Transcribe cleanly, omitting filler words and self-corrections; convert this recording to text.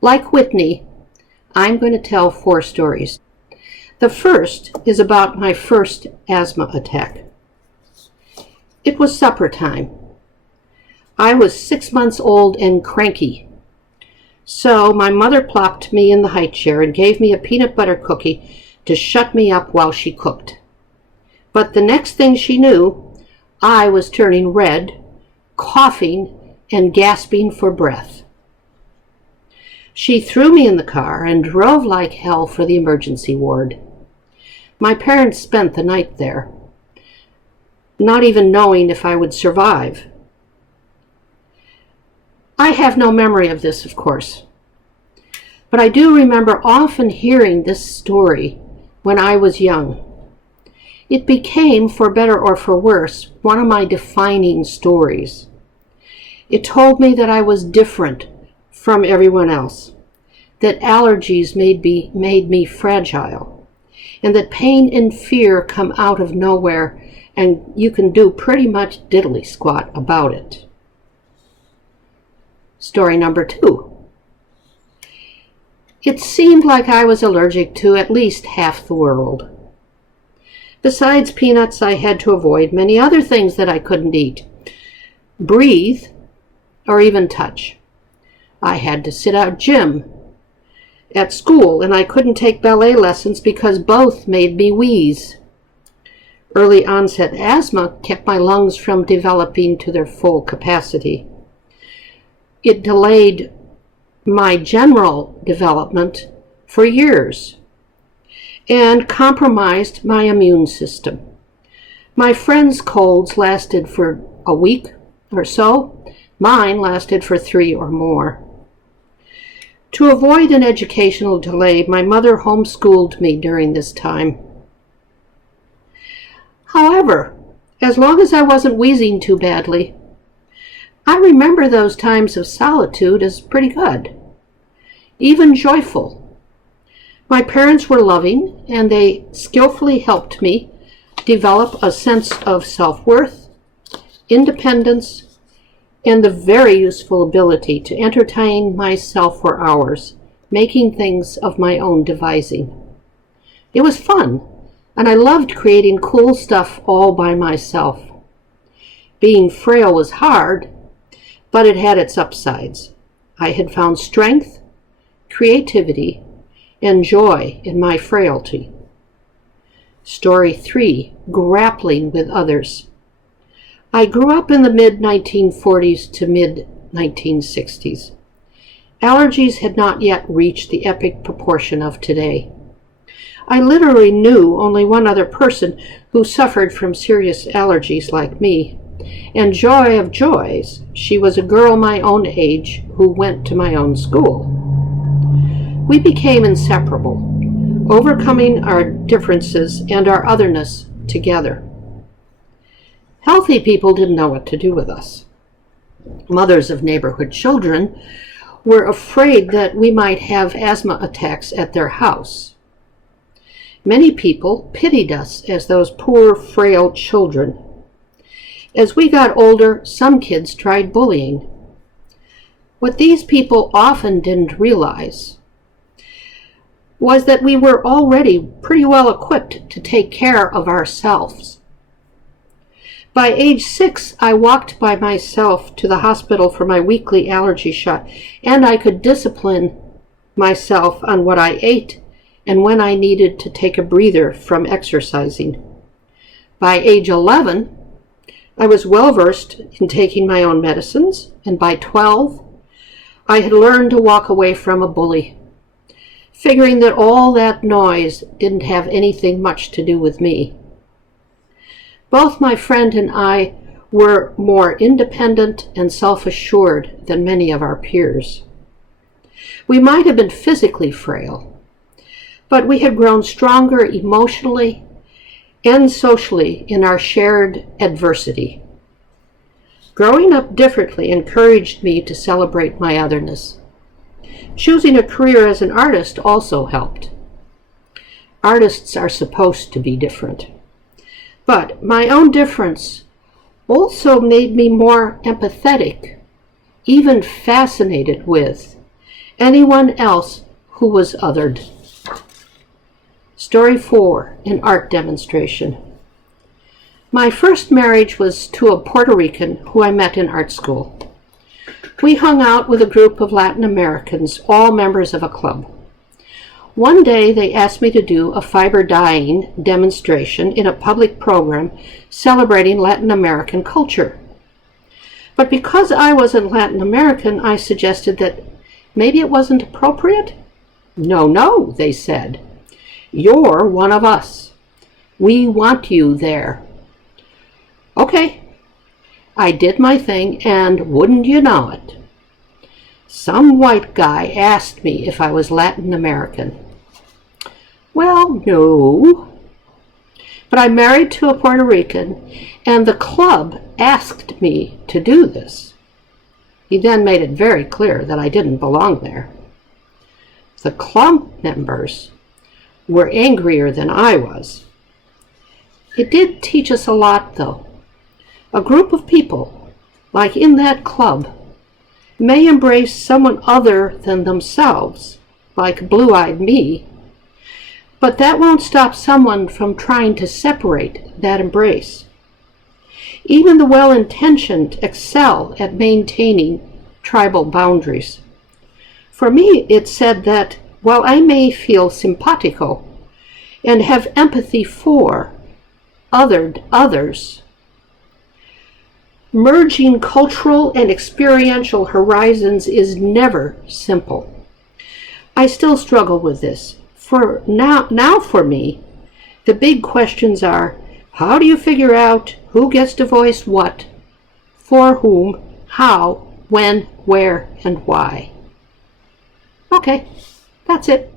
Like Whitney, I'm going to tell 4 stories. The first is about my first asthma attack. It was supper time. I was 6 months old and cranky. So my mother plopped me in the high chair and gave me a peanut butter cookie to shut me up while she cooked. But the next thing she knew, I was turning red, coughing, and gasping for breath. She threw me in the car and drove like hell for the emergency ward. My parents spent the night there, not even knowing if I would survive. I have no memory of this, of course, but I do remember often hearing this story when I was young. It became, for better or for worse, one of my defining stories. It told me that I was different from everyone else, that allergies made me fragile, and that pain and fear come out of nowhere and you can do pretty much diddly squat about it. Story number 2. It seemed like I was allergic to at least half the world. Besides peanuts, I had to avoid many other things that I couldn't eat, breathe, or even touch. I had to sit out gym at school, and I couldn't take ballet lessons because both made me wheeze. Early onset asthma kept my lungs from developing to their full capacity. It delayed my general development for years and compromised my immune system. My friends' colds lasted for a week or so. Mine lasted for 3 or more. To avoid an educational delay, my mother homeschooled me during this time. However, as long as I wasn't wheezing too badly, I remember those times of solitude as pretty good, even joyful. My parents were loving, and they skillfully helped me develop a sense of self-worth, independence, and the very useful ability to entertain myself for hours, making things of my own devising. It was fun, and I loved creating cool stuff all by myself. Being frail was hard, but it had its upsides. I had found strength, creativity, and joy in my frailty. Story 3, grappling with others. I grew up in the mid-1940s to mid-1960s. Allergies had not yet reached the epic proportion of today. I literally knew only one other person who suffered from serious allergies like me. And joy of joys, she was a girl my own age who went to my own school. We became inseparable, overcoming our differences and our otherness together. Healthy people didn't know what to do with us. Mothers of neighborhood children were afraid that we might have asthma attacks at their house. Many people pitied us as those poor, frail children. As we got older, some kids tried bullying. What these people often didn't realize was that we were already pretty well equipped to take care of ourselves. By age 6, I walked by myself to the hospital for my weekly allergy shot, and I could discipline myself on what I ate and when I needed to take a breather from exercising. By age 11, I was well versed in taking my own medicines, and by 12, I had learned to walk away from a bully, figuring that all that noise didn't have anything much to do with me. Both my friend and I were more independent and self-assured than many of our peers. We might have been physically frail, but we had grown stronger emotionally and socially in our shared adversity. Growing up differently encouraged me to celebrate my otherness. Choosing a career as an artist also helped. Artists are supposed to be different. But my own difference also made me more empathetic, even fascinated with, anyone else who was othered. Story 4, an art demonstration. My first marriage was to a Puerto Rican who I met in art school. We hung out with a group of Latin Americans, all members of a club. One day they asked me to do a fiber dyeing demonstration in a public program celebrating Latin American culture. But because I wasn't Latin American, I suggested that maybe it wasn't appropriate. No, they said. You're one of us. We want you there. Okay. I did my thing, and wouldn't you know it, some white guy asked me if I was Latin American. Well, no. But I'm married to a Puerto Rican, and the club asked me to do this. He then made it very clear that I didn't belong there. The club members were angrier than I was. It did teach us a lot, though. A group of people, like in that club, may embrace someone other than themselves, like blue-eyed me, but that won't stop someone from trying to separate that embrace. Even the well-intentioned excel at maintaining tribal boundaries. For me, it said that while I may feel simpatico and have empathy for others, merging cultural and experiential horizons is never simple. I still struggle with this. For now for me, the big questions are, how do you figure out who gets to voice what, for whom, how, when, where, and why? Okay, that's it.